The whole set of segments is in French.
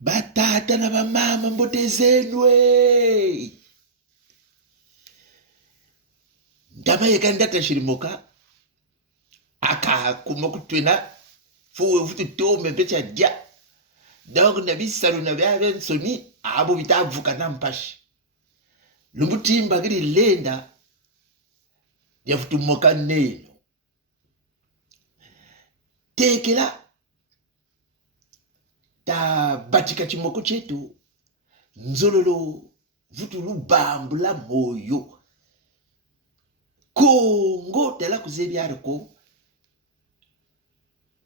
Batata na bamama mbotezenwe. Ndama yekandata shirimoka. Aka kumokutwena. Fuwe futu tome pecha dia. Donc na bisalu na bya soni abo bitavuka na mpashi. Lumbutimba ngiri lenda. Ya futu moka neno. Tekela. Ta batika chimoko chetu. Nzololo. Vutu lubambu la moyo. Kongo tela kuzebi ariko.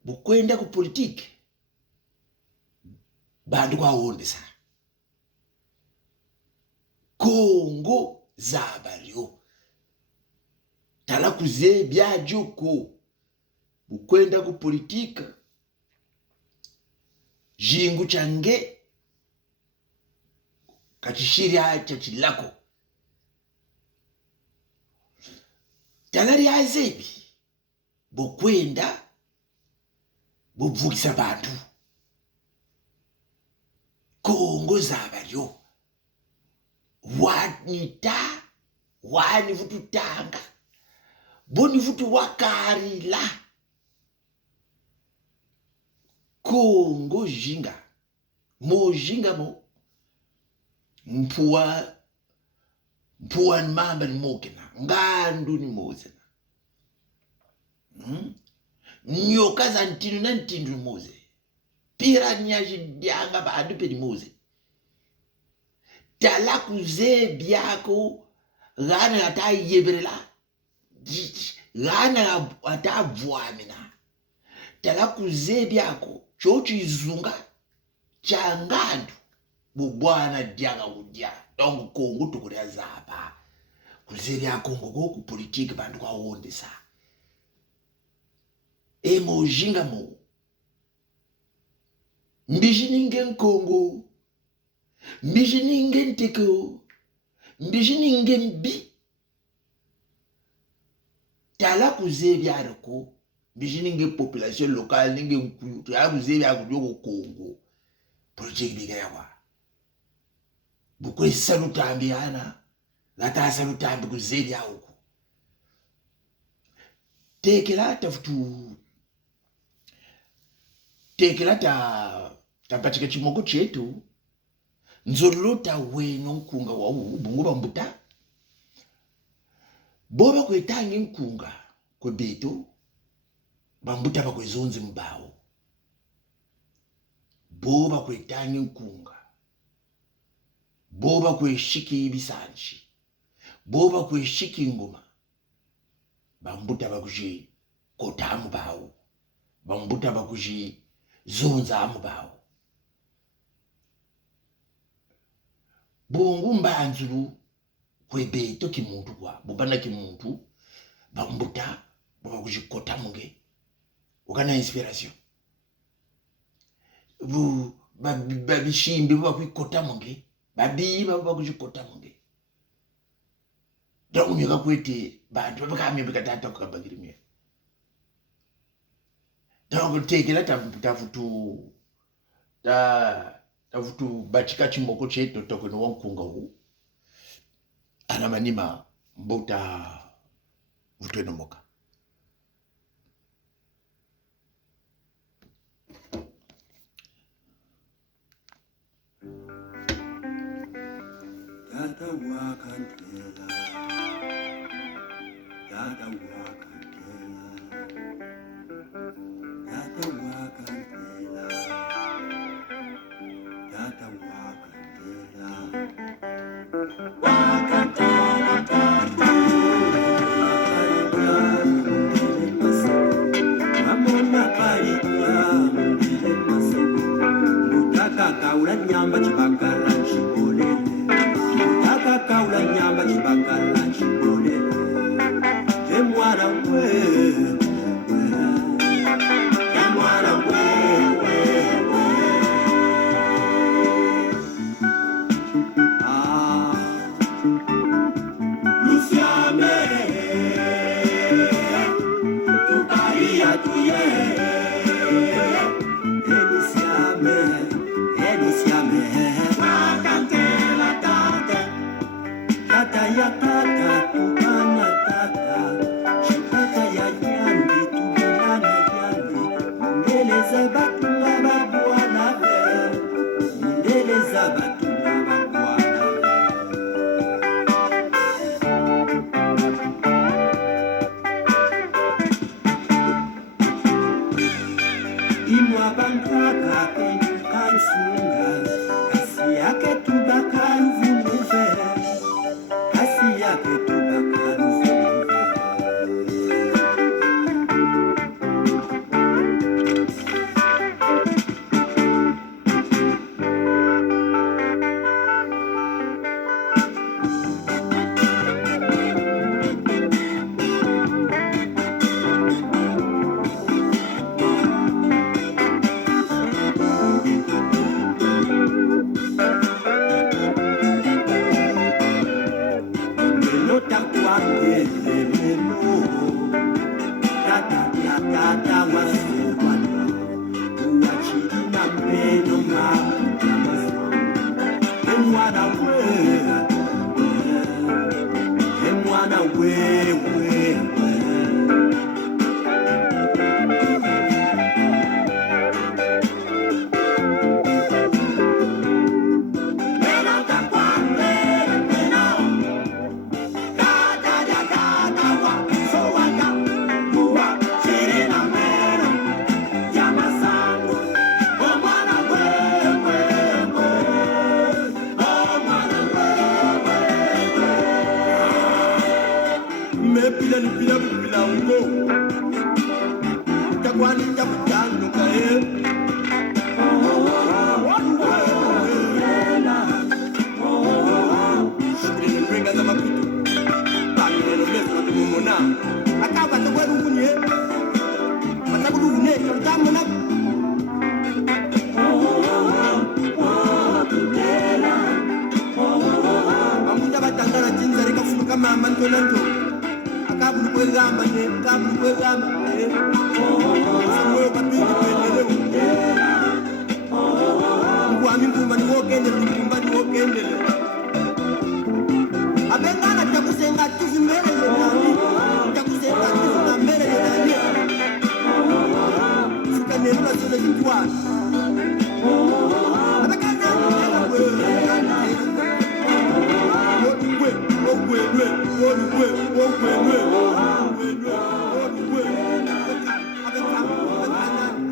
Bukwenda ku politiki. Bandu kwa ondesa. Kongo zabalyo. Tala kuzebi ajoko. Bukwenda ku politiki. Jingu change. Kachishiri chachilako. Talari azebi. Bukwenda. Buvukisa bantu. Kongo zabalyo. Wanita. Wani vutu tanga. Boni vutu wakarila. Kongo jinga. Mo jinga mo. Mpua mamba ni mokena. Ngandu ni mozena. Nyoka za ntinu na ntinu moze. Piranya jidianga ba adupe ni moze. Tala kuze biako. Gana ata yebrela. Gana ata vuamina. Tala kuze biako. Chochu izunga. Changandu. Bubwana dianga udia. Donc Kongo tukurea zaba. Kuze biako Kongo ku politiki bandu kwa onde sa. Emo jinga mo. Mbijininge Kongo. Mbijininge nteko. Mbijininge mbi. Tala kuzebi ariko. Mbijininge population locale ninge mkuyu. Tala kuzebi ariko Kongo. Project biga yawa. Bukwe salutambi ana. Lata salutambi kuzebi ariko. Tekela tafutu. Tekela ta batika chimoko chetu. Nzolota weno nkunga wa bungu bambuta. Boba kwetangi nkunga kwe beto. Bambuta bakwe zonzi mbao. Boba kwetangi nkunga. Boba kwe shiki ibisanchi. Boba kwe shiki ngoma. Bambuta bakuji kotamu bao. Bambuta bakuji zonza ambao. Bongu mbanzulu kwebeto kimuntu kwa. Bubana kimuntu. Bambuta bakuji kotamu nge. Ukana inspiration. Babishimbi bakuji kotamu nge. Babiba bakuji kotamu nge. Da unyeka kwete bantu babakami bikatata kukabagirimia. Donc tekela tafutu batika chimoko chetu tokono wankunga hu. Anamanima mbota vutu enomoka. Dada wakantela. Dada wakantela. Dada wakantela. Dada wakantela. Wakantela tatu. Mamona kaitia mbele masoko. Mutaka kaula nyamba chibakala chibole. Mutaka kaula nyamba chibakala chibole. Kemwana wewe. Kemwana wewe. Luciame. Tukaria tuye. Luciame.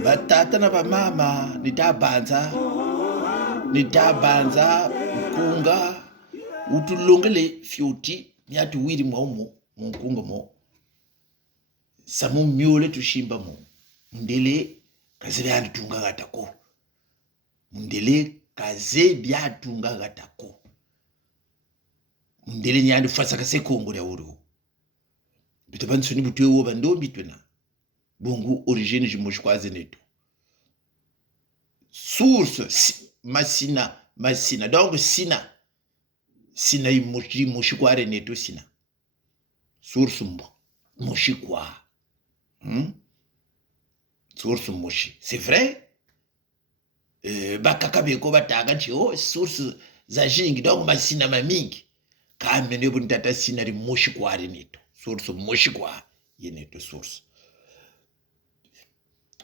Batata na bamama nitabanza mkunga utulongele fyoti nyatu wiri mwaumo mkunga mo samu myole tushimba mo mundele kaze byatunga gatako mundele kaze byatunga gatako mundele nyandi fasa kase kongo ya uru bitabanso ni butwe wo bandombi twena bongo origine jimoshkwaze neto source masina donc sina moshkware neto sina source moshikwa source moshi c'est vrai bakakabeko bataga nchio source za jingi donc masina mamingi kamene buntata sina ri moshkware neto source moshikwa yeneto source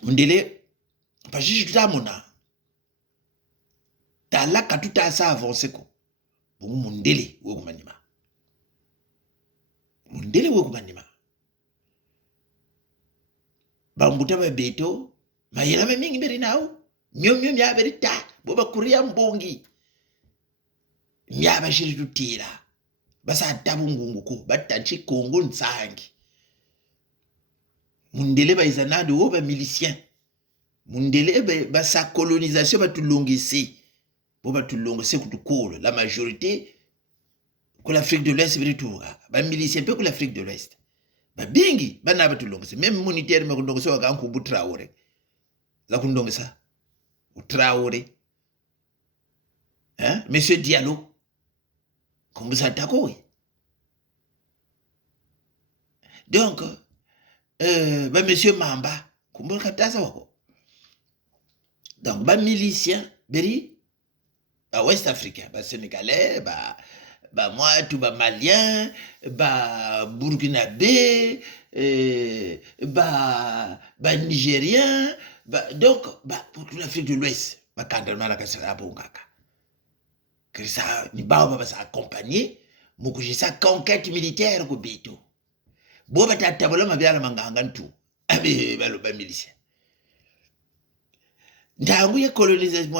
mundele pajiji tutamona talaka tutasa avancer ko bongo mundele wekumanima bambuta babeto mayela mamingi beri nawo myomyo myaberi ta boba kuria mbongi myaba shiri tutira basa tabungungu ko batanchi kongo nsangi mundele baizanade wo ba milicien mundele basa colonisation batulongisi bo batulongisi kutukolo la majorité ko l'Afrique de l'Ouest beritura ba milicien pe ko l'Afrique de l'Ouest ba bingi bana batulongisi même monitaire makundongisa wakanku butraore za kundongisa utraore monsieur Diallo kumbusa takowe donc ba monsieur Mamba kumbuka tasa wako donc ba milicien beri ba West Africain ba Sénégalais ba Moitou ba Malien ba Burkinabé ba Nigérien donc ba pour l'Afrique de l'Ouest ba kandalma la kasara bongaka que ça ni bao ba sa accompagner mukujisa conquête militaire ko beto bo batatabula mabyala manganga ntu abe baloba milicien ndangu ya colonisation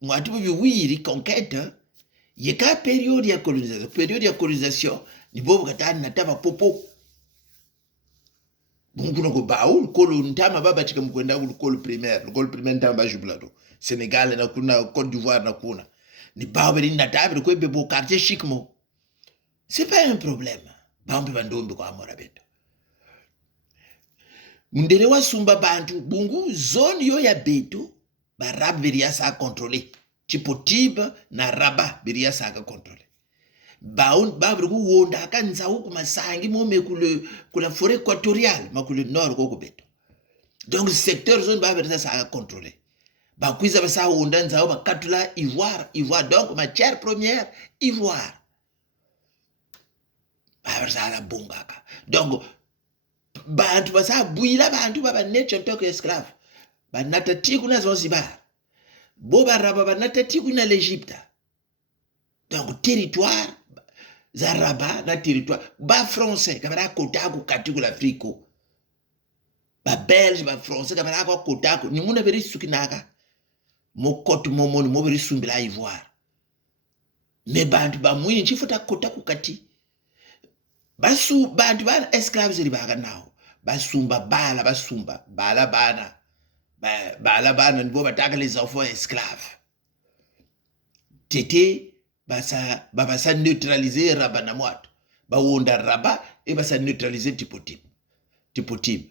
mwatu biwiri conquête yeka période ya colonisation ni bobo katani nataba popo bunguno ko baul kolo ntama baba tika mkwenda kolo primaire ntama jubilado Sénégal na kuna Côte d'Ivoire na kuna ni baba ni natabe ko bebo quartier chic mo c'est pas un problème bambe bandombe kwa amora beto mundele wa sumba bantu bungu zone yo ya beto barab beria sa contrôler Chipotiba na Raba beria sa ka contrôler baun babru ku wonda kanza huku masangi mome kula forêt équatoriale makule nord ko beto donc secteur zone babru sa ka contrôler ba kuiza basa wonda nzao bakatula ivoire donc matière première ivoire babru sa la bongaka donc bantu basa buila bantu baba nature toko esclave banatati kuna Zanzibar boba Raba banatati kuna l'Égypte donc territoire za Raba na territoire ba français kamera kotako katiku l'Afrique ba belge ba français kamera ko kotako ni muna beri sukinaka mokoto momoni mo beri sumbila ivoire mais bantu ba mwini chifuta kotako kati basu bantu ba esclaves ribaga nawo basumba bala bana nibo bataka les enfants esclaves tete basa neutraliser Raba na mwatu bawonda Raba e basa neutraliser Tipotib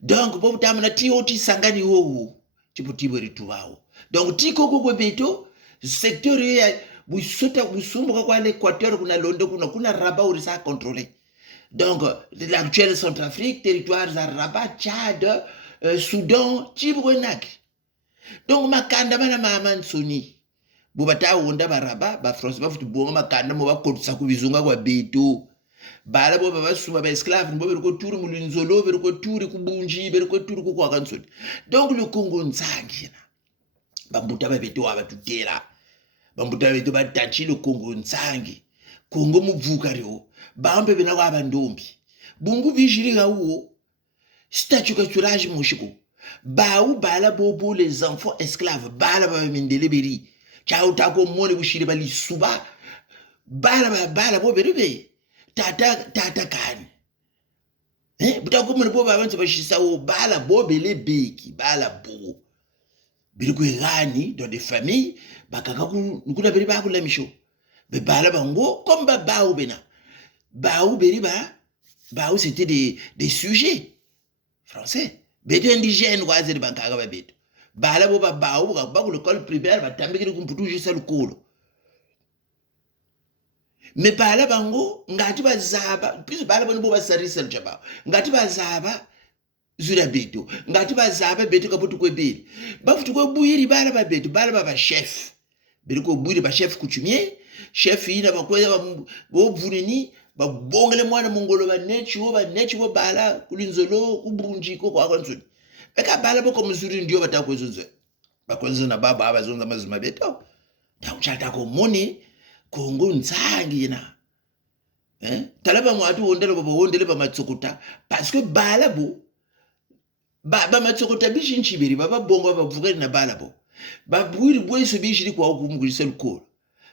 donc bobu tamana tioti sangani wowo Tipotib ritubao donc tikoko ko beto secteur ya busumbuka kwa l'Équateur kuna londo kuna Raba urisa contrôler donc l'actuelle Centrafrique territoire za Raba Tchad Soudan Tchibouenak donc makanda bana mama nsoni bobata wonda baraba ba France ba futu bonga makanda mo bakotsa ku bizunga kwa beto bala bo baba suma ba esclave bo beriko turi mulinzolo beriko turi ku bunji beriko turi ku kwa kansoni donc le Congo nsangi bambuta ba beto abatutela bambuta beto batanchi le Congo nsangi Congo muvuka ryo bambe bina kwa bandombi bungu bijiri gawo statut culturage moshiko baou bala bobo les enfants esclaves bala ba mindele beri chao tako mone bushiri bali suba bala bo beribe tata kani butako mone bo abantu bashisa o bala bo bele beki bala bo biriko gani dans des familles bakaka kuna beri ba kula misho be bala bango comme baou bena baou beriba baou c'était des sujets français beto indigène kwa zeri bankaga ba beto bala bo baou ba ku l'école primaire batambikiri kumputu juste lukolo me bala bango ngati bazaba puis bala bo basarisa ljaba ngati bazaba zura beto ngati bazaba beto kaputu kwebeli bafutu ko buyiri bala ba beto bala ba chef beliko buyiri ba chef coutumier chef ina bakweza bo vuneni babongele mwana mongolo banechi wo bala kulinzolo kubunji ko kwa kwanzuni beka bala boko mzuri ndio batakwezozo bakwenzo na baba abazonza mazima beto tauchata ko moni Congo nsangi na talaba mwatu wondele ba matsokuta parce que bala bo ba matsokuta bishinchibiri baba bongo bavugani na bala bo babwiri bweso bishiri kwa okumugulisa lukolo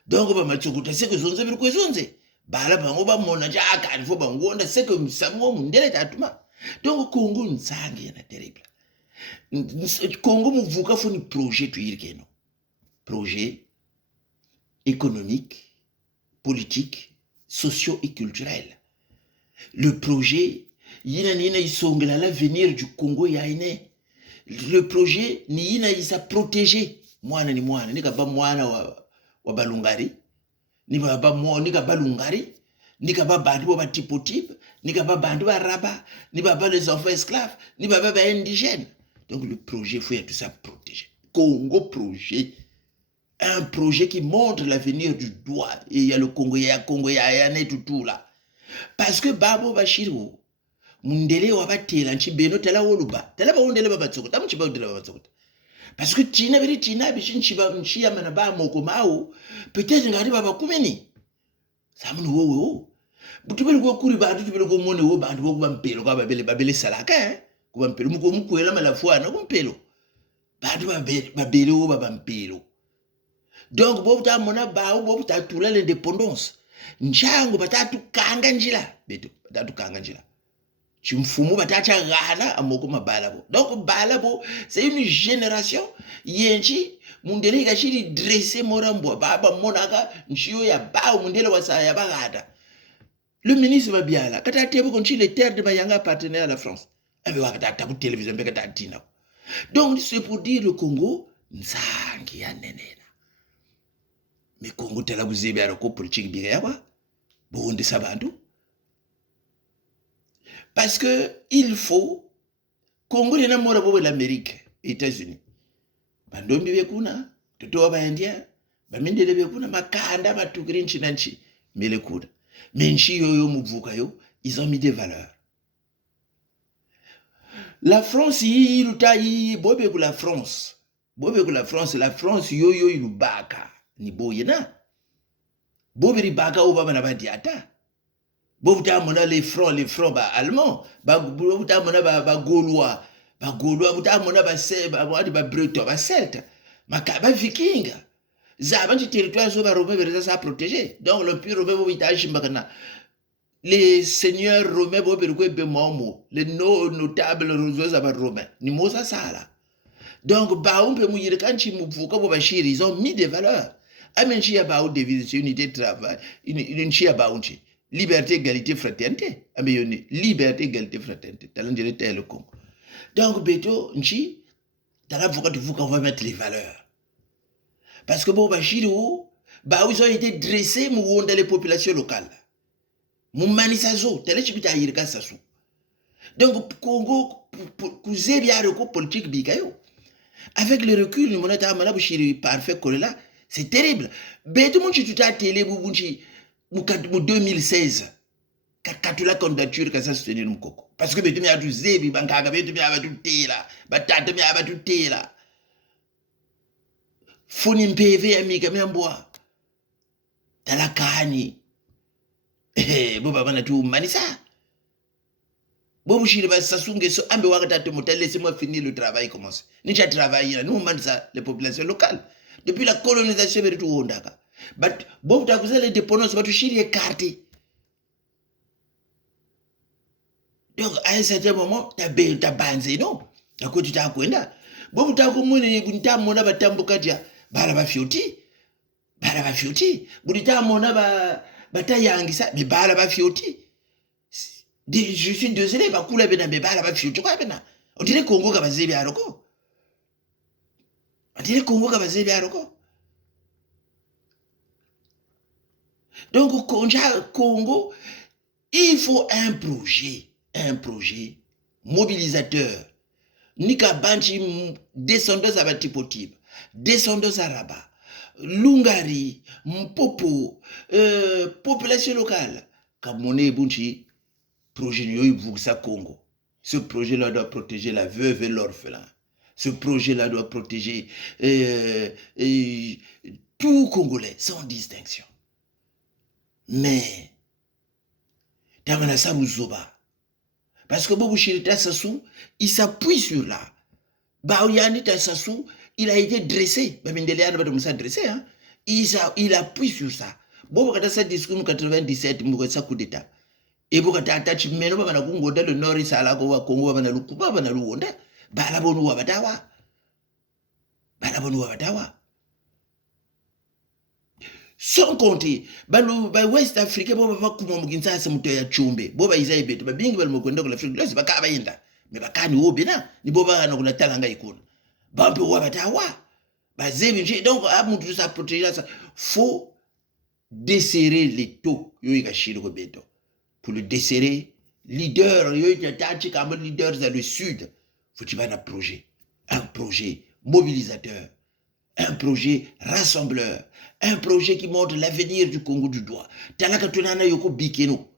donc ba matsokuta seke zonze biri kwezonze bala bango ba mona jaka alifo bangonda seke msango mundele tatuma donc Congo nsangi na terrible Congo muvuka foni projet tuirikeno projet économique politique socio et culturel le projet yina isongela l'avenir du Congo yaine le projet ni yina isa protéger mwana ni mwana nika ba mwana wa balungari ni ba mwana nika balungari nika ba bantu ba Tipotib nika ba bantu ba Raba ni ba les enfants esclaves ni ba indigènes donc le projet faut tout ça protéger Congo projet un projet qui montre l'avenir du doigt et il y a le Congo il y a tout là parce que babo bashiru mundele wabatela nchibeno tala woluba tala ba wondele babatsoko tamuchiba wondele babatsoko parce que tina beri tina bishinchiba mchia manaba moko mau peut-être ngari baba kumeni samunu wo butubeli ko kuri bantu tubeli ko mone wo bantu bo kubampelo kwa babele salaka kubampelo muko mukwela malafwana kumpelo bantu babele wo babampelo. Donc bobu ta mona ba bobu ta tula l'indépendance nchango batatu kanga njila beto batatu kanga njila chimfumu batacha gana amoko mabalabo. Donc balabo c'est une génération yenchi mundele kashiri dresser morambo baba monaka nchiyo ya ba mundele wasa ya bagada. Le ministre va bien là quand tebo konchi les terres de bayanga appartenaient à la France avec wakata tabu télévision bekata tina. Donc c'est pour dire le Congo nzangi ya nenena. Mais Congo tela kuzibe aroko politique birewa bonde sabantu. Parce que il faut Congo lena mora bobo l'Amérique, États-Unis. Bandombi bekuna, toto ba India, bamindele bekuna makanda batukiri nchi na nchi mele kuda. Mais nchi yoyo muvuka yo, ils ont mis des valeurs. La France iluta bobe ku la France. Bobe ku la France yoyo ilubaka ni boyena. Bobe ribaka ou baba na badiata. Bobe ta mona les francs ba allemand, bobe ta mona ba gaulois buta mona ba breton ba celte, ba viking. Zaba du territoire so ba romain verza sa protéger. Donc l'empire romain bobe ta chimbakana. Les seigneurs romains bobe ko be momo, les notables romains ni mosa sala. Donc ba umpe mu yirkanchi mu vuka bo bashiri, ils ont mis des valeurs. Amenchi ya ba devise unité de travail, une chia ba unchi. Liberté, égalité, fraternité. Ameyoni, liberté, égalité, fraternité. Talangere tel Congo. Donc beto nchi tala vuka on va mettre les valeurs. Parce que bon bashiri ba ils ont été dressés mu wonda les populations locales. Mu manisazo, tele chipita yirka sasu. Donc Congo kuzebi aroko politique bigayo. Avec le recul, nous avons dit parfait là, c'est terrible. Mais tout le monde qui a télé, en 2016, quand la candidature que ça soutenir nous coco. Parce que tu m'as tout zébi, bancaga, tu m'as tout téla, batata m'as tout téla. Foni PV amiga m'emboa. T'as la cani. Boba bana tout manisa. Bon, je vais s'assumer so ambe wakata motel, laissez-moi finir le travail commence. Ni j'ai travaillé, nous on ça les populations locales. Depuis la colonisation vers tout ondaka. But bon ta kuza les dépendances va toucher les cartes. Donc à un certain moment ta banze non. Ta ko tu ta kwenda. Bon ta ko moni bunta mona batambuka dia bala ba fioti. Bunta mona batayangisa mais bala ba fioti. Je suis désolé, bah coule bena beba la ba fiu tu quoi bena. On dirait Congo ka bazebi aroko. Donc Congo, il faut un projet mobilisateur. Nika banchi descendants à Batipotib, descendants à Rabat, Lungari, Mpopo, population locale. Kamone bunchi projet Yoyibouxa Congo. Ce projet-là doit protéger la veuve et l'orphelin. Ce projet-là doit protéger tout Congolais, sans distinction. Mais, Tamana Samuzoba, parce que Bobo Chirita Sassou, il s'appuie sur là. Baouyani Sassou, il a été dressé. Il appuie sur ça. Bobo Katasa discours 97, Moussa coup d'état. Et beaucoup d'attaches, mais non, le nord is à la Goa, Congo, Banalukuba, Banaluonda, Balabonu Abatawa. Sans compter, West Africa, Boba Kumoginsa, Samutoya Chumbe, Boba Isaibet, Babing, Balmokondo, la Frig, Bakabainda, Mebakani Obina, ni Boba no la Talanga Ikun. Bampo Wabatawa. Bazévi, donc, à mon tout ça protéger ça. Faut desserrer les taux, Yoigashir Robeto. Pour le desserrer, leader dans le sud, faut tu vas un projet mobilisateur, un projet rassembleur, un projet qui montre l'avenir du Congo du doigt. Talakatunana yoko bikeno.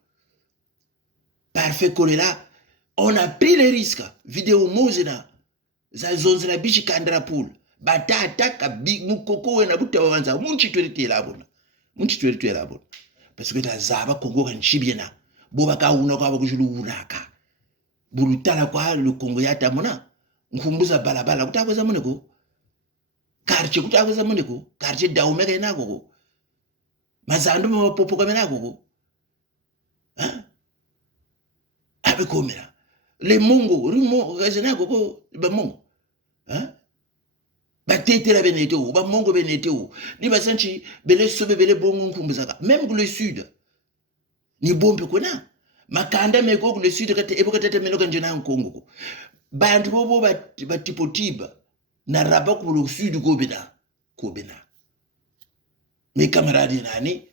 Parfait là, on a pris les risques. Vidéo Mosena, Zalzonzela Bichi Kandrapoul, batata kabi mukoko wena butawanza munchitweretela abona parce que tazaba Congo kanchibiyena bo bakauna kwa bakushuluraka bulutala kwa le Congo yata mona nkumbuza balabala kutakweza moneko quartier kutakweza moneko quartier daumeka inako ko mazandu mapopo kamenako ko abe komera le mongo rimo gazenako ko ba mongo batetela benete ou ba mongo benete ou ni basanchi bele sobe bele bongo nkumbuzaka même que le sud ni bombe kona makanda meko le sud kate eboka tete menoka njena nkongo ko bantu bobo batipotiba na raba ku le sud ko bena mes camarades nani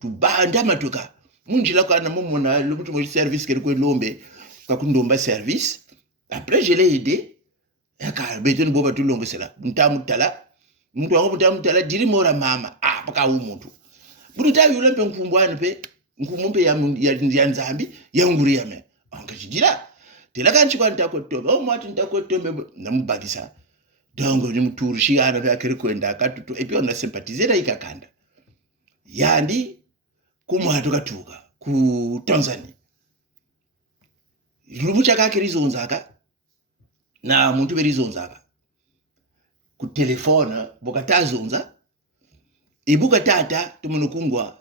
tu banda matoka munjila kwa na mumona le mutu mo service ke ko lombe kwa kundomba service après je l'ai aidé aka beteni boba tulongesela mtamutala mtu wangu mtamutala diri mora mama paka umuntu budu tayi ulempe nkumbwani pe nkumumpe ya nzambi ya nguri yame angajidira tela kanchi kwa ntakotombe mwati ntakotombe namubakisa dongo ni mturushi ana pe akiri kwenda akatuto epi ona sympathizera ikakanda yandi kumwatu katuka ku Tanzania lubucha kakirizonzaka na muntu berizonzaka ku telefone bokatazonza ibuka tata tumunukungwa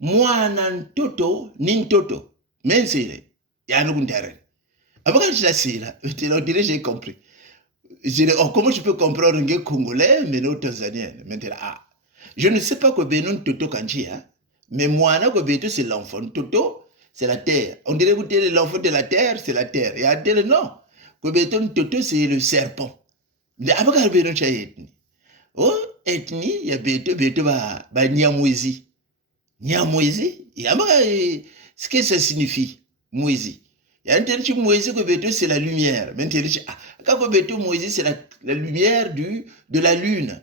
mwana ntoto ni ntoto mensere yani kundare abaka chasira j'ai compris comment je peux comprendre un congolais mais non tanzanien maintenant je ne sais pas quoi benon toto kanjia mais mwana ko beto c'est l'enfant toto c'est la terre on dirait que l'enfant de la terre c'est la terre et à tel non ko beton toto c'est le serpent mais abaka benon cha etni etni ya beto ba nyamwezi yamaka ce que ça signifie mwezi ya ntelchi mwezi ko beto c'est la lumière mentelchi ko beto mwezi c'est la lumière de la lune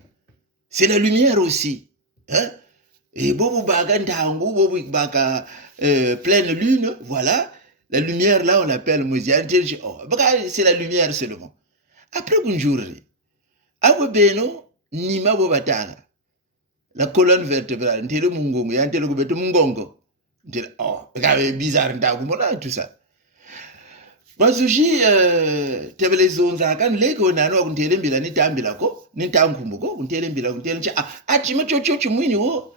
c'est la lumière aussi hein et bobu baga ntangu bobu baka pleine lune voilà la lumière là on l'appelle mwezi ya ntelchi c'est la lumière seulement après kunjuri abo beno nima bo batanga la colonne vertébrale ntele mungongo ya ntele ko beto mungongo ntele beka bizarre ntangu mona tout ça bazuji tebele zonza kan leko nano kuntele mbila nitambila ko nitankumbuko kuntele mbila kuntele cha achime chocho mwini wo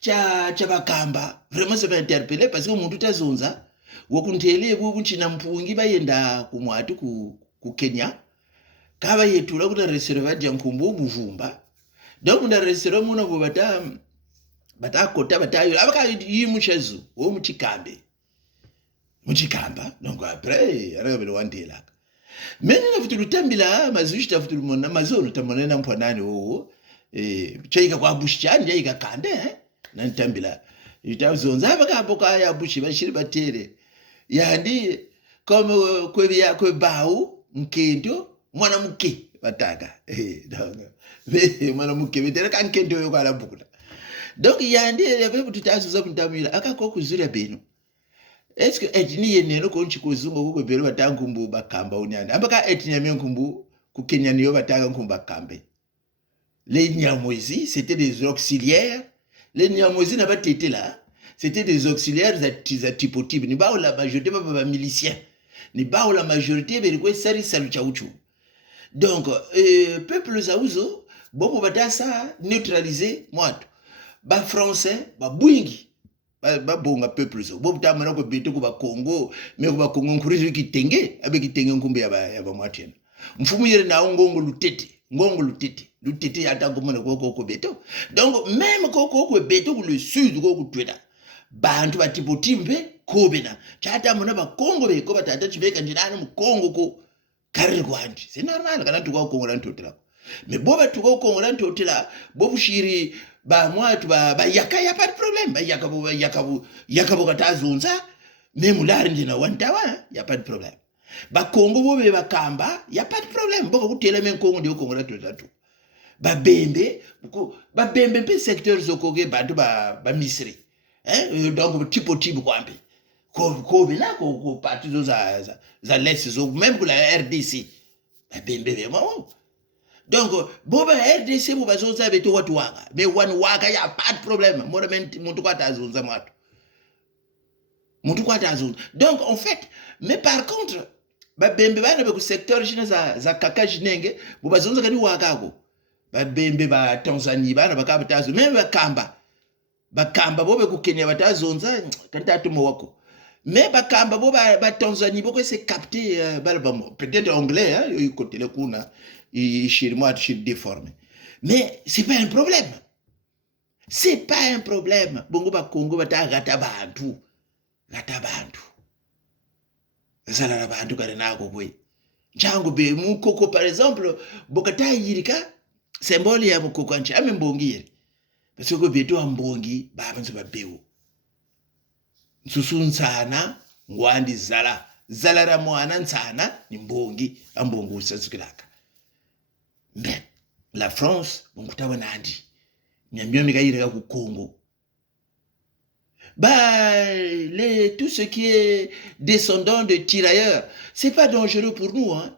cha bakamba vraiment ça va interpeller parce que umuntu tazonza wokuntele bubuchina mpungi bayenda kumwatu ku Kenya kaba yetula kuta restaurant ya nkumbu buvumba donc na restaurant muno bo batakota batayo abaka yimuchezu wo muchikamba donc après arabe wandela meni na vitu lutambila mazushi tafutu mona mazono tamona na mpwanani wo chaika kwa bushchani yaika kande na ntambila itazonza abaka boka ya bushi bashiri batere yandi comme kwe bau nkendo mwana muke bataka donc mwana muke betera kan kendo yo kwa bukula donc yandi yave bututazuza kuntamila akako kuzura beno est-ce que etni yeneno konchi kuzungu ko belo batangumbu bakamba unyanda ambaka etni yamenkumbu ku Kenya niyo batanga nkumba kambe les Nyamwezi c'était des auxiliaires les Nyamwezi na batete là c'était des auxiliaires za type ni bao la majorité ba miliciens ni bao la majorité belikwe sari salu chauchu donc peuple zauzo bobo batasa neutraliser mwatu ba français ba bwingi ba bonga peuple zo bobo tamana ko beto ko ba Congo mais ko ba Congo nkurizo kitenge abe kitenge nkumbe ya ba mwatena mfumu yere na ngongo lutete atango mona ko beto donc même ko beto ko le sud ko tweda bantu batipotimbe ko bena chata mona ba Congo be ko batata chibeka njinani mu Congo ko kari kwandi c'est normal kana tukwa Congo la ntotela mais boba tukwa Congo la ntotela bobu shiri ba mwatu ba yaka ya pas de problème ba yaka katazunza même là ndina wantawa ya pas de problème ba Congo bobe bakamba ya pas de problème boko kutela men Congo ndio Congo la totatu ba bembe pe secteur zokoge bantu ba Misri donc tipo kwambi ko bena ko parti za l'est zo même pour la RDC ba bembe vraiment Donc, boba RDC boba zonza beto watu waka. Mais one waka ya pas de problème. Moi même mon quoi ta zonza moi. Mon quoi ta zonza. Donc en fait, mais par contre, ba bembe bana be secteur jina za kaka jinenge, boba zonza kani waka ko. Ba bembe ba Tanzanie bana bakaba tazo même bakamba bobe ku Kenya batazonza kantatu mo wako. Mais bakamba boba ba Tanzanie boko c'est capté peut-être anglais hein, côté le kuna. Chez moi, je suis déformé. Mais c'est pas un problème. C'est pas un problème. Bongo ba Congo ba ta gata bantu. Gata bantu. Sala la bantu kare na ko boy. Jango be mu koko par exemple, bokata yirika symbole ya mukoko anchi ame mbongire. Parce que beto ambongi ba bantu ba bewo. Nsusu nsana ngwandi zala ra mwana nsana ni mbongi ambongo usazukilaka. Mais la France, bon kutawa nandi. Nyambio mikaire ku Congo. Tout ce qui est descendant de tirailleurs, c'est pas dangereux pour nous hein.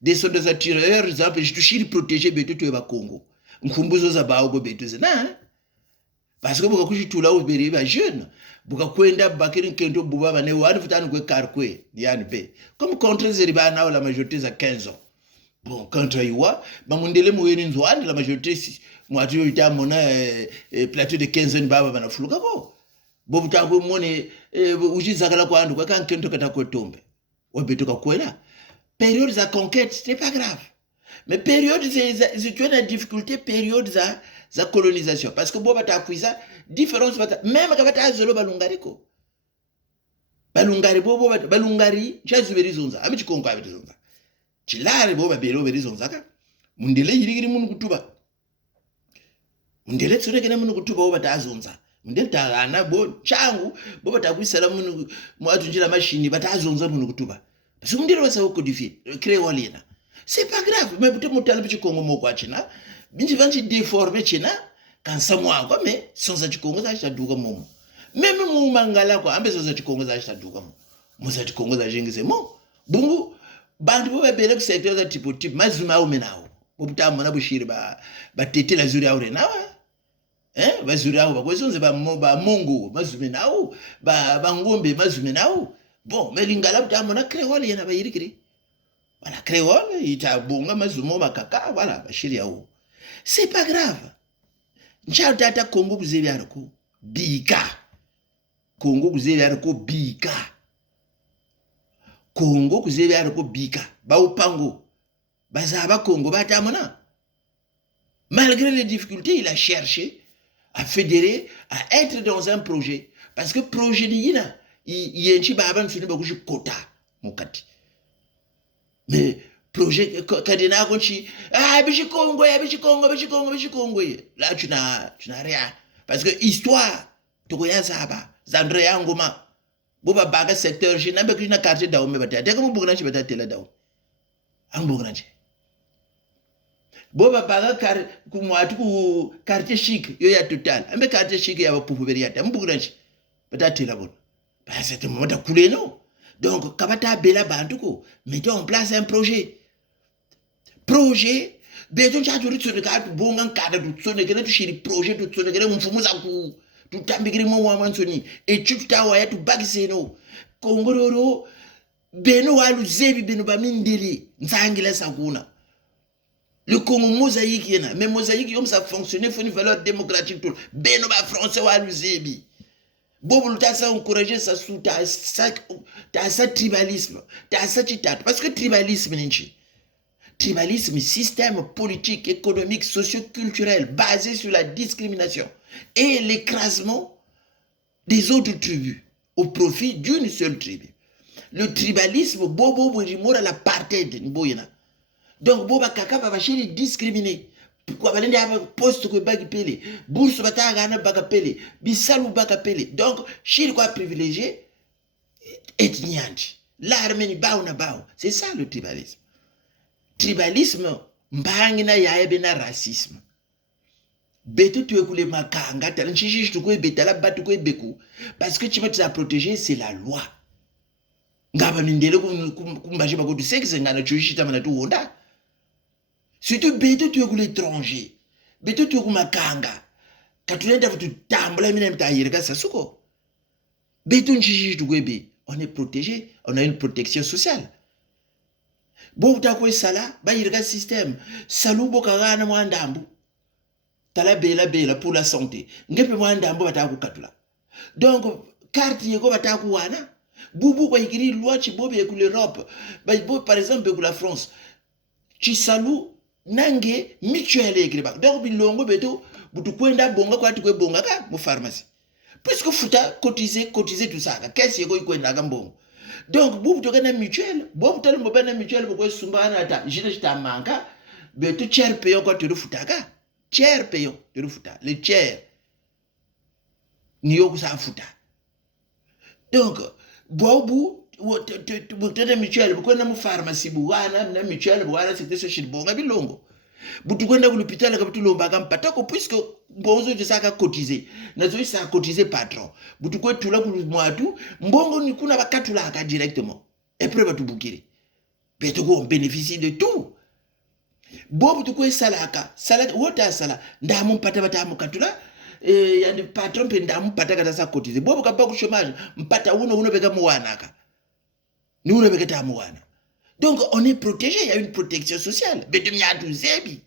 Descendants de tirailleurs, exemple, je touche protéger beto tu va Congo. Mkumbuzo za baogo beto na. Parce que beaucoup de tout là où beriba jeune. Beaucoup kwenda bakiri kendo buba bane wani futani kwe karkwe yani be. Comme contre zeriba na la majorité za 15 ans. Bon, quand tu vois, mamundele moyeni nzwani la majorité si mwatu yita mona plateau de 15 ans baba bana fuluka ko. Bobu tangu mone ujizakala kwa andu kwa kankento kata kwetombe. Wabetoka kwela. Période za conquête, c'est pas grave. Mais période c'est tu as la difficulté période za colonisation parce que boba ta kuiza différence même ka bata zolo balungari ko. Balungari bobo balungari chazuberi zonza. Ami chikonko abeti zonza. Chilare boba bero berizonzaka mundele yirigiri munu kutuba mundele tsoreke munu kutuba boba tazonza mundele tagana bo changu boba takwisala munu mwatu njira machine batazonza munu kutuba parce que mundele wasa codifier créer walina c'est pas grave mais peut mutala bichi Congo moko achina binji vanchi déformer china kansa mwa kwa mais sans ati Congo za chaduka momo même mu mangala kwa ambe sans ati Congo za chaduka mo musa ati Congo za jengise mo bungu bantu bobe bele ku secteur za tipo mazuma umenawo bobutamu na bushiri ba tetela zuri aure nawa bazuri awo bakwezonze ba mongo mazume nawo ba ngombe mazume nawo bon melingala butamu na créole yana bayirikiri voilà créole ita bonga mazumo makaka voilà bashiri yawo c'est pas grave ncha tata Congo kuzebi ariko bika Congo kuzebi ariko bika Congo kuzebi ariko bika ba upango bazaba Congo batamona malgré les difficultés il a cherché à fédérer à être dans un projet parce que projet dina yenchi baba nsuni bakushi kota mukati mais projet kadina konchi bichi Congo là tu n'as rien parce que histoire tokoya zaba zandre yangoma boba baga secteur jina be kina quartier dawo me batata ko mbugna ci batata la dawo ang mbugna ci boba baga ku mwatu ku quartier chic yo ya total ambe quartier chic ya bapupu beriata mbugna ci batata la bon ba c'est un moment de couler non donc kabata bela bantu ko mettons en place un projet beton cha turi tsone ka bonga kada du tsone kele tu shiri projet tu tsone kele mfumuza ku tutambikiri mo wa mansoni et tu tawa ya tu bagiseno kongororo beno walu zebi beno ba mindeli nzangila sakuna le Congo mosaïque yana mais mosaïque yom ça fonctionner faut une valeur démocratique tout beno ba français walu zebi bobo luta ça encourager ça sous ta ça tribalisme ta ça titata parce que tribalisme ninchi tribalisme système politique économique socio-culturel basé sur la discrimination et l'écrasement des autres tribus au profit d'une seule tribu. Le tribalisme, bobo borimora l'apartheid nboyena. Donc boba kaka ba bashiri discriminer. Pourquoi balende aba poste ko bagi pele, bourse bataga na baga pele, bisalu baga pele. Donc shiri quoi privilégié ethnianti. L'armée bauna bao. C'est ça le tribalisme. Tribalisme mbangina yaebe na racisme. Beto tu écoutes les makanga, t'as l'enchichi tu koe betala batu koe beku. Parce que tu vas te protéger, c'est la loi. Ngaba mindele kumbaje bako tu sais que c'est ngana chuishi tamana tu honda. surtout beto tu l'étranger beto tu makanga katulenda futu tambula mina mtayirika sasuko beto njiji tugwebe on est protégé, on a une protection sociale. Bon takwe sala ba yirika système salu bokagana mwandambu tala bela pour la santé ngepe mwandambu bataku katula donc carte yeko bataku wana bubu kwa ikiri loi chibobe ku l'Europe ba par exemple ku la France chi salu nange mutuelle ekriba donc bilongo beto butu kwenda bonga kwa tikwe bonga ka mu pharmacie puisque futa cotiser tout ça qu'est-ce yeko ikwenda ka mbongo donc bubu to kana mutuelle bobu tele mo bana mutuelle boko sumbana ta jina chita manka beto tiers payant kwa tu futa ka tiers payant tu futa le tiers ni yoku sa futa donc bobu tete mutuelle boko na mu pharmacie buwana na mutuelle buwana c'était ce chibonga bilongo butu kwenda ku l'hôpital ka butu lomba ka mpatako puisque bonzo je saka cotiser nazo isa cotiser patron butu ko tula ku mwatu mbongo ni kuna bakatula ka directement et puis batu bukiri beto ko bénéficie de tout bobu tu ko salaka salata wota sala ndamu mpata batamu katula yandi patron pe ndamu mpata kata sa cotiser bobu ka ba ku chômage mpata uno beka muwanaka ni uno beka ta muwana. Donc, on est protégé, il y a une protection sociale. Mais tu m'as tout zebi.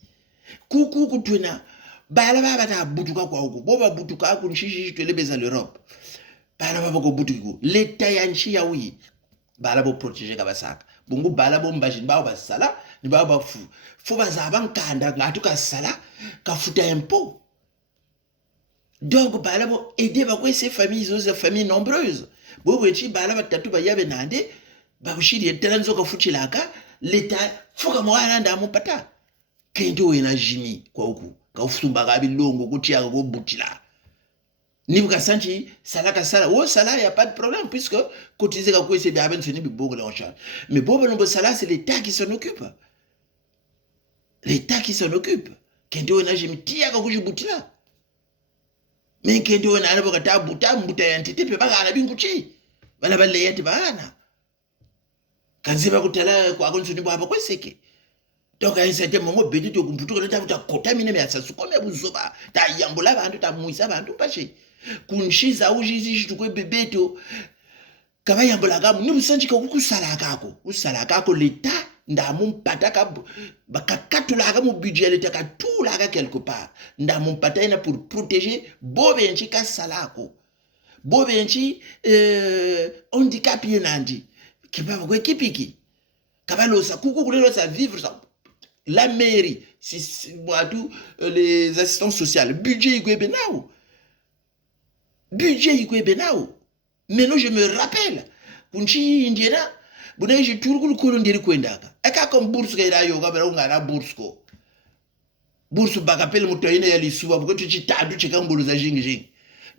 Coucou, tu n'as. Balaba bata butuka kwa huko. Boba butuka ku nchishi tu lebeza l'Europe. Balaba bako butuku. L'État ya nchi ya oui. Balaba protéger kabasaka. Bungu balaba mbajin ba ba sala, ni ba ba fu. Fo bazaba nkanda ngatuka sala, ka futa impôt. Donc balaba aider ba kwa ces familles nombreuses. Bobo echi balaba tatu ba yabe nande. Babushiri etelanzo ka fuchilaka leta fuka mwana ndamu pata kendo ena jimi kwa huku ka ufumba ka bilongo kutia ko butila ni buka sanchi salaka sala o sala y a pas de problème puisque cotiser ka kwese ba ben soni bibogo la en charge mais bobo no sala c'est l'état qui s'en occupe kendo ena jimi tia ka kujibutila mais kendo ena abo ka tabuta mbuta yantite pe baka na binguchi bala balle yati bana kanziba kutala kwa konsuni baba kweseke donc à un certain moment bedu to kumputu kana ta contaminer mais ça se comme buzoba ta yambula bantu ta muisa bantu pashe kunshiza ujizi tukwe bebeto kaba yambula ga ni busanji ka kusala kako usala kako l'état ndamu mpata ka bakakatula ga mu budget l'état ka tout là quelque part ndamu mpata ina pour protéger bobenchi ka salako bobenchi handicap yenandi kibaba kwe kipiki kabalosa kuku kulelosa vivre ça la mairie si moi tout les assistants sociaux budget ikwebe nao mais non je me rappelle kunchi indiena buna je turkul ko ndiri kwendaka aka comme bourse ka irayo ka bera ngana bourse bakapele mutoyine yali suba buko tuchitadu chikambuluza jingi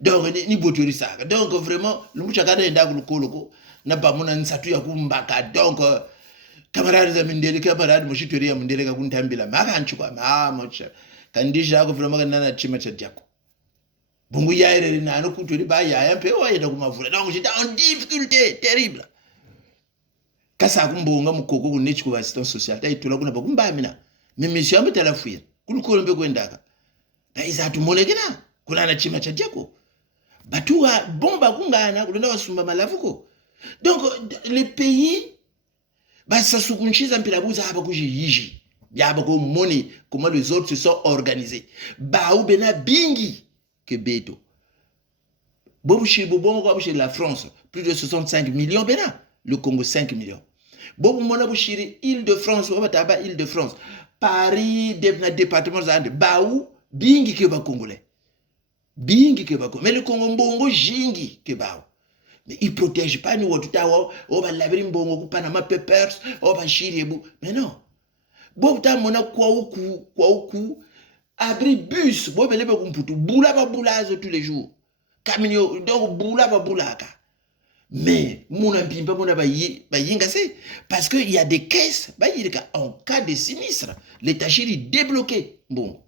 donc ni botori saka donc vraiment lumucha kada enda kuloko na bamuna nsatu ya kumbaka donc camarade za mindele camarade mushitori ya mindele ka kuntambila maka anchukwa mocha kandisha ko vraiment kana chima cha diako bungu yaire na no kutori ba ya mpe wa yenda kumavula donc j'étais en difficulté terrible kasa kumbonga mukoko kunechi ku assistance sociale taitula kuna bakumba mina mimisho ambe talafuya kulukolombe kwendaka ta izatu monekena kuna na chima cha diako batuwa bomba kungana kulenda wasumba malavuko. Donc les pays ça sukunchiza mpira buza hapa kujiji yaba ko money comment les autres se sont organisés ba ou bena bingi que beto bobu chez la France plus de 65 millions bena le Congo 5 millions bobu mona bu chez Île-de-France ou bataba Île-de-France Paris département za ba ou bingi que ba congolais bingi que ba mais le Congo mbongo jingi que ba mais il protège pas nous tout à on va laver mbongo kupana ma peppers on va chiribu mais non bobu ta mona kwa uku abri bus bobu lebe kumputu bula tous les jours camion donc bula ka mais mona pimpa mona ba yinga c'est parce que il y a des caisses ba yirika en cas de sinistre l'état chiri débloqué bon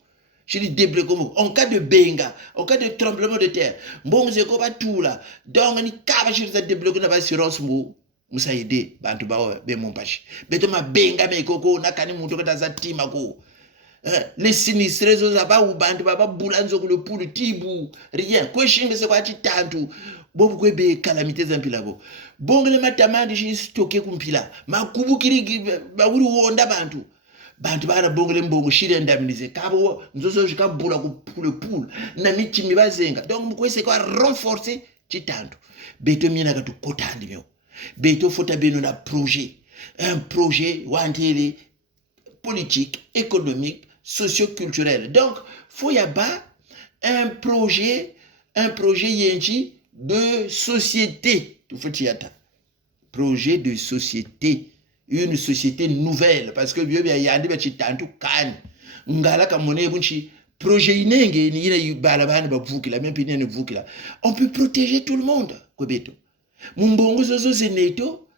je dis débloqué en cas de benga, en cas de tremblement de terre. Bon, c'est quoi tout là. Donc, ni kaba je débloqué na assurance musaide bantu ba be mon pachi. Beto ma benga me koko nakani muntu kata za tima ko. les sinistrés zozaba ubantu baba bulanzo kule pulu tibu rien kweshinge se kwachi tantu bobu kwebe calamité zampila bo bongele matamandi shi stoke kumpila makubukiri bawuri wonda bantu bana bongele mbongo shiri ndaminize kabo nzozo jikabula kule pulu na mitimi bazenga donc mukwese kwa renforcer chitantu beto mina katu kotandi myo beto fota beno na projet un projet wantele politique économique socio-culturel. Donc, faut y avoir un projet yenji de société. Tout faut y avoir. Projet de société. Une société nouvelle. Parce que il y a des petits tantou kan. Ngala kamone bunchi. Projet inenge ni ina balabane ba vukila même pini ne vukila. On peut protéger tout le monde. Kobeto. Mumbongo zozo zeneto.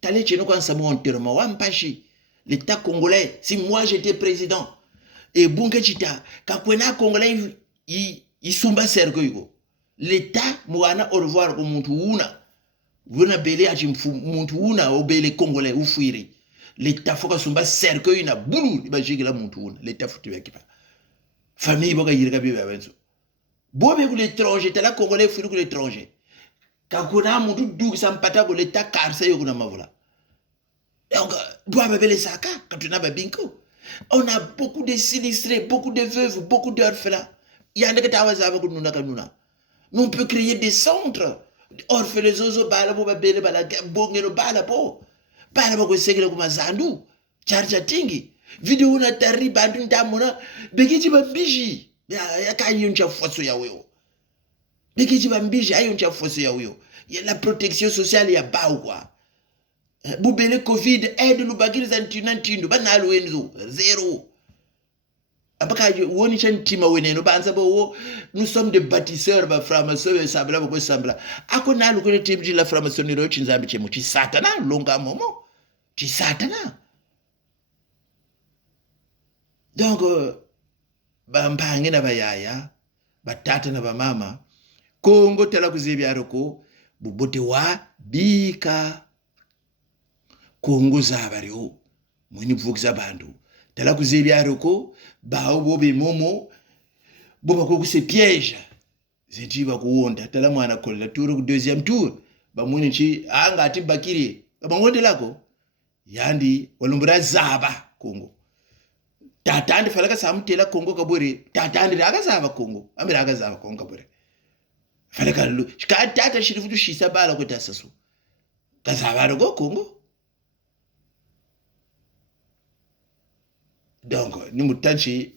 Tale cheno kwa samu enterrement wampashi. L'État congolais, si moi j'étais président, et bunke chita, kakwena congolais, il sumba sergo. L'État, mouana au revoir au Montouuna, vuna bele a jimfu, Montouuna, au bele congolais, ou fuiri. L'État faut que sumba sergo, il a boulou, il va jigla Montouuna. L'État faut tuer qui va. Famille, boka yirga bibe avenso. Bobe ku l'étranger, t'as la congolais, fuiri ku l'étranger. Kakuna Montou doug sampata ku l'État karse yokuna mavula. Donc, on a beaucoup de sinistrés, beaucoup de veuves, beaucoup d'orphelins. Il y en a qui on peut créer des centres. Orphelins, zozo, bala, boba, bele, bala, bongero, bala, po. Bala, bako, segre, kuma, zandu. Charja, tingi. Vidéo, na, tari, bandu, ndamona. Bekeji, bambiji. Yaka, yoncha, fosso, ya weo. Bekeji, bambiji, ayoncha, fosso, ya weo. La protection sociale, ya ba ou quoi. Boubele Covid, aide nous bagir zantinantindo, banal wenzo, zéro. Apaka woni chantima weneno, banza bo, nous sommes des bâtisseurs, ba framasseurs, et sabla, bo sambla. Ako na lu kone timji la framassonero, chinzambi chemo, chi satana, longa momo, chi satana. Donc, bampange na bayaya, batata na bamama, Kongo tela kuzebi aroko, bubote wa bika. Kongo zabario mwini vukza bandu tala kuzebi aroko bao bobe momo boba ko kuse piège zinjiba kuonda tala mwana kolla tour ku deuxième tour ba mwini chi anga ati bakiri ba ngonde lako yandi walumbura zaba Kongo tatandi falaka samtela Kongo kabore tatandi raga zaba Kongo amira raga zaba Kongo kabore falaka lu ka tata shirifu shisa bala ko tasasu kazaba rogo Kongo. Donc, nous mutanchi,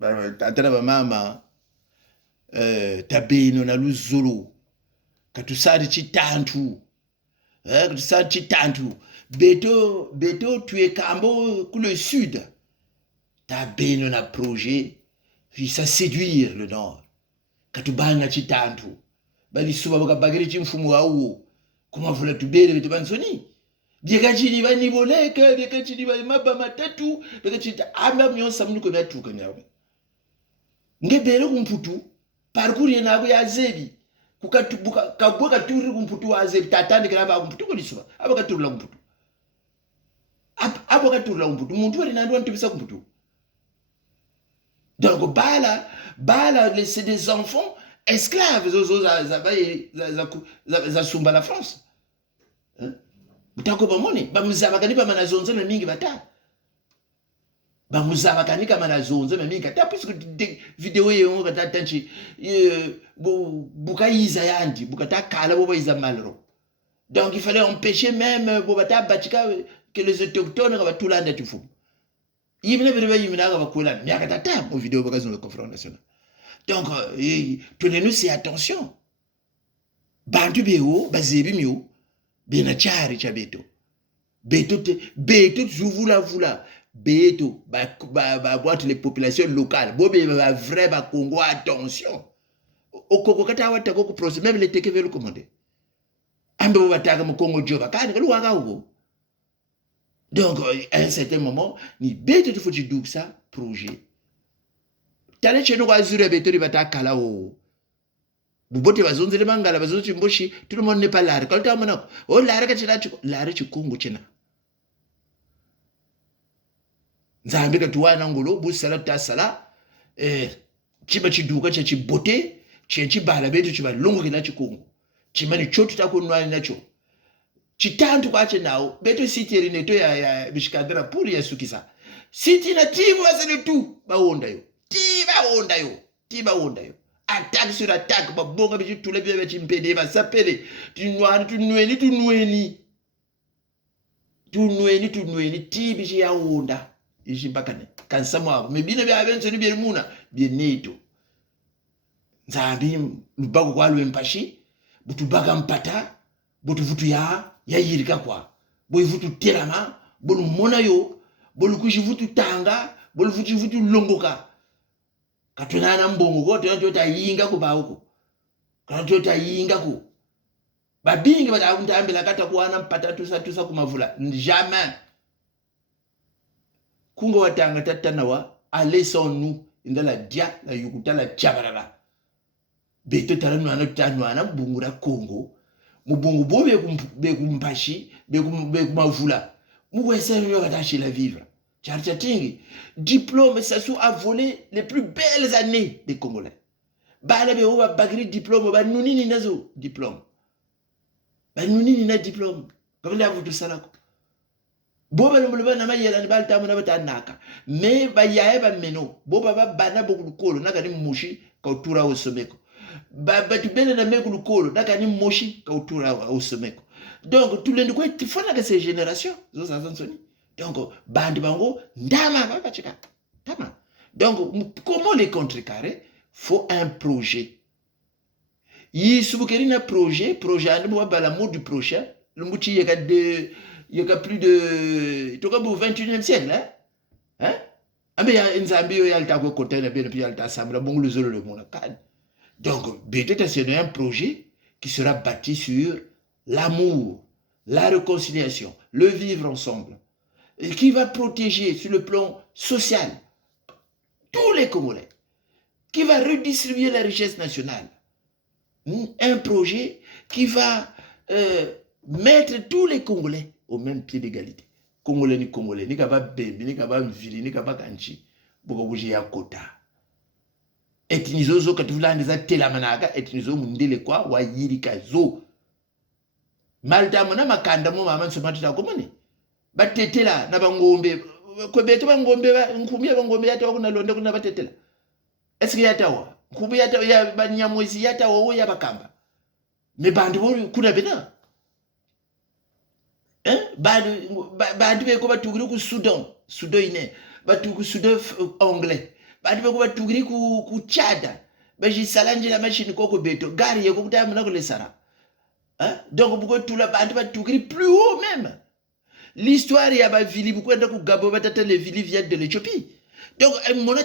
tatana ba mama, tabino na luzulu, katusadi chitantu, katusadi chitantu, beto tu es kambo ku le sud, tabino na projet, puis ça séduire le nord, katubanga chitantu, bali suba baka bagiri chimfumu wawo, comment voulez tu bere beto bansoni? Biekachini bani boleka, biekachini bani maba matatu, biekachini amba myon samnu ko na tuka nyawe. Ngebere kumputu, parcours yenako ya zebi, kukatubuka kabweka turi kumputu wa zebi, tatandi kana kumputu ko lisuba, aba katuru la kumputu. Aba katuru la kumputu, muntu ali nandwa ntubisa kumputu. Donc bala c'est des enfants esclaves zozo za sumba la France. Hein? Mutako bamone bamuzabakani bamanazonze memingi bata bamuzabakani kamanazonze memingi kata puisque vidéo yongo kata tanchi bukayiza yandi bukata kala boba iza malro. Donc il fallait empêcher même bobata batika que les autochtones ba tulanda tufu yimina bere yimina ga bakola myaka tata au vidéo bakazo conférence nationale. Donc tenez-nous c'est attention bantu beo bazebi mio bena chari cha beto vula beto ba boîte les populations locales bobe ba vrai ba Congo attention okoko kata wata ko procès même les teke velo commander ambe bo bataka mu Congo joba kani kalu waka uko. Donc à un certain moment ni beto faut du doux ça projet tale cheno kwa zure beto ri bataka la o bubote bazonzele mangala bazonzi mboshi tout le monde n'est pas là quand tu monako o la reka china chiko la re chikungu china nzambe katuwana ngolo busala tasala chiba chiduka cha chibote chibala betu chibalongo kina chikungu chimani chotu takunwani nacho chitantu kwache nawo beto siti erineto ya bishikadra puri ya sukisa siti na tibu wasale tu baonda yo tiba onda yo attaque sur attaque babonga bichi tule bebe chimpede basapele tunweni tibi chi yaonda ishibakane kansamwa mebine bya benzo ni byerimuna byeneto nzambi lubako kwalwe mpashi butubaka mpata butu vutu ya yirika kwa boy vutu terama bolu mona yo bolu kushi vutu tanga bolu vutu longoka katunana mbongo ko tota yinga ku bauko kana tota yinga ku babingi batakuntambela kata kuana mpata tusa kumavula jamais kungo watanga tatanawa allez-en nous indala dia la yukutala chabarala beto taranwana tanwana mbungura Congo mubungu bo be kumpashi be kumavula muwese yo batashi la vivre Tcharchatingi diplôme ça sous a volé les plus belles années des Congolais bale be oba bagri diplôme ba nunini nazo diplôme ba nunini na diplôme comme la vutu salako boba lumuluba na mayela ni baltamu na batanaka me ba yae ba meno boba ba bana bokulu naka ni mushi kautura osomeko ba tubele na mekulu kolo naka ni moshi kautura osomeko donc tout le ndiko tifana que ces générations zo ça soni donc bandi bango ndama ba chika tama donc comment les contrecarrer faut un projet yi subukerina projet andi mo bala mot du prochain le mouti yaka plus de toka bu 21e siècle hein ambe ya nzambi yo yalta ko container bien puis yalta sambla bon le zolo le monde kan donc peut-être c'est un projet qui sera bâti sur l'amour, la réconciliation, le vivre ensemble et qui va protéger sur le plan social tous les Congolais, qui va redistribuer la richesse nationale. Un projet qui va mettre tous les Congolais au même pied d'égalité. Congolais, ni kaba bembe, ni kaba mvili, ni kaba kanchi, boko bouger ya kota. Etinizo zo katuvulani za tela manaka, etinizo mundele kwa wa yirika zo. Malta mona makanda mo mama nsomatuta komone. Batetela na bangombe, kwebete bangombe nkumya bangombe yatawa kuna londe kuna batetela. Eske yatawa, nkubu yatawa ya banyamwezi yatawa wo ya bakamba. Me bandu kuna bena. Bandu beko batugiri ku Sudan ine batu ku Sudan anglais bandu beko batugiri ku Tchad bajisalanje la machine koko beto gari yeko kutama na kule sara donc buko tula bandu batugiri plus haut même l'histoire ya ba vili buko enda ku Gabo batata les vili viennent de l'Éthiopie donc mona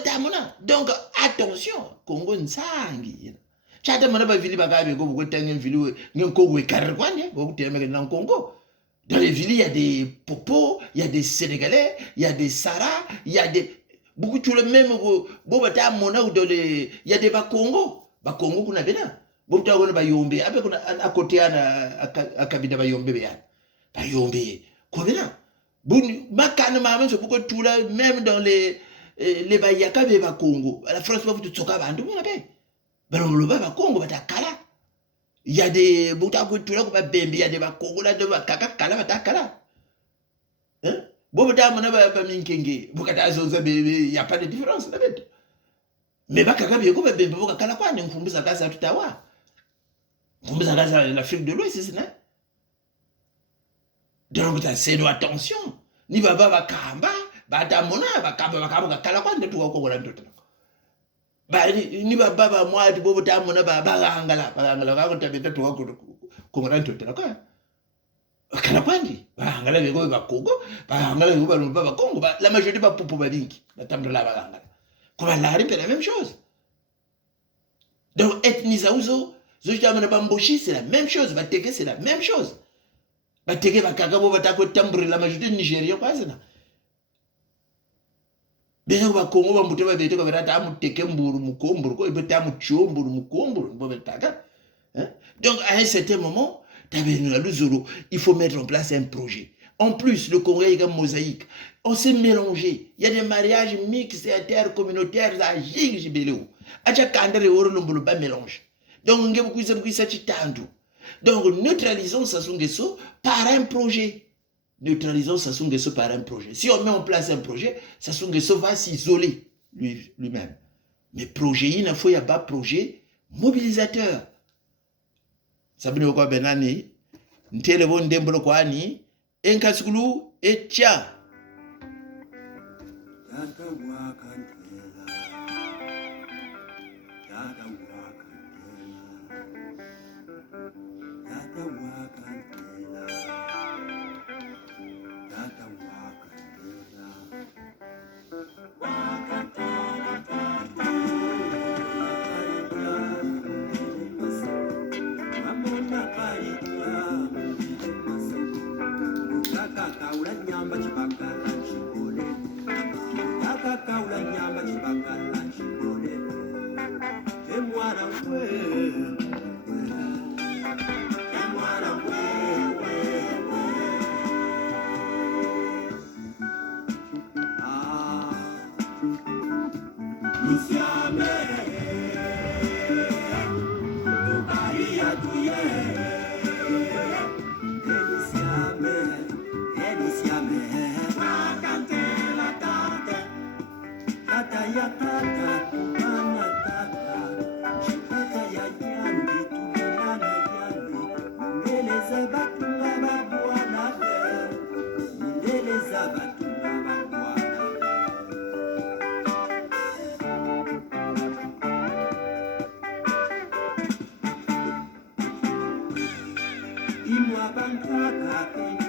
donc attention Congo nsangi chata mona ba vili bagabe go buko tangen vili ngenko karre kwane go kutemeke na Congo. Dans les villes, il y a des Popos, il y a des Sénégalais, il y a des Sara, il y a des... Beaucoup tout le même... Il y a des Bakongo. Bakongo qu'on a bien. Beaucoup de Bayombe. À côté, à Kabina Bayombe. Bayombe. Combien? Makana Maman, c'est beaucoup tout là, même dans les Bayaka, les Bakongo. La France, vous tout ça, on a bien. Le Bakongo, Batakala. Il y a des boutakoutula comme bembe, il y a des bakongola de bakaka kala batakala. Hein? Bobata mona ba minkenge, bokata zoza bebe, il y a pas de différence là bête. Mais bakaka bieko ba bembe bokala kwa ni mfumbiza kaza tutawa. Mfumbiza kaza l'Afrique de l'Ouest c'est ça. Donc c'est attention. Ni baba bakamba, bata mona bakamba kala kwa ndetu kwa Kongola ndoto. Ni baba moi de bobo ta mona baba angala ka tabeta to ko Kongola ndoto kwa. Kala kwandi angala bego ba Kongo angala bego ba Kongo la majorité ba popo ba bingi batamdo la angala. Comme la la même chose. Donc ethniza uzo Zochama na Bamboshi, c'est la même chose. Bateke, c'est la même chose. Bateke, Bakagabo, Batako, Tambre, la majorité de Nigeria, quoi, c'est là. Bien, Congo, Bambouteba, Beteko, Batamu, Tekemburu, Mukomburu, et Betamu, Chomburu, Mukomburu, Bobetaga. Donc, à un certain moment, il faut mettre en place un projet. En plus, le Congo est une mosaïque. On s'est mélangé. Il y a des mariages mixtes intercommunautaires à Jibelou. Acha kandare oro lombolo ba mélange. Donc, on a donc, neutralisons Sassou Nguesso par un projet. Neutralisons Sassou Nguesso par un projet. Si on met en place un projet, Sassou Nguesso va s'isoler lui-même. Mais projet, il faut y avoir projet mobilisateur. Sabine quoi benani, ntelebo ndembolo kwani, enkasukulu etia. Imwa bantaka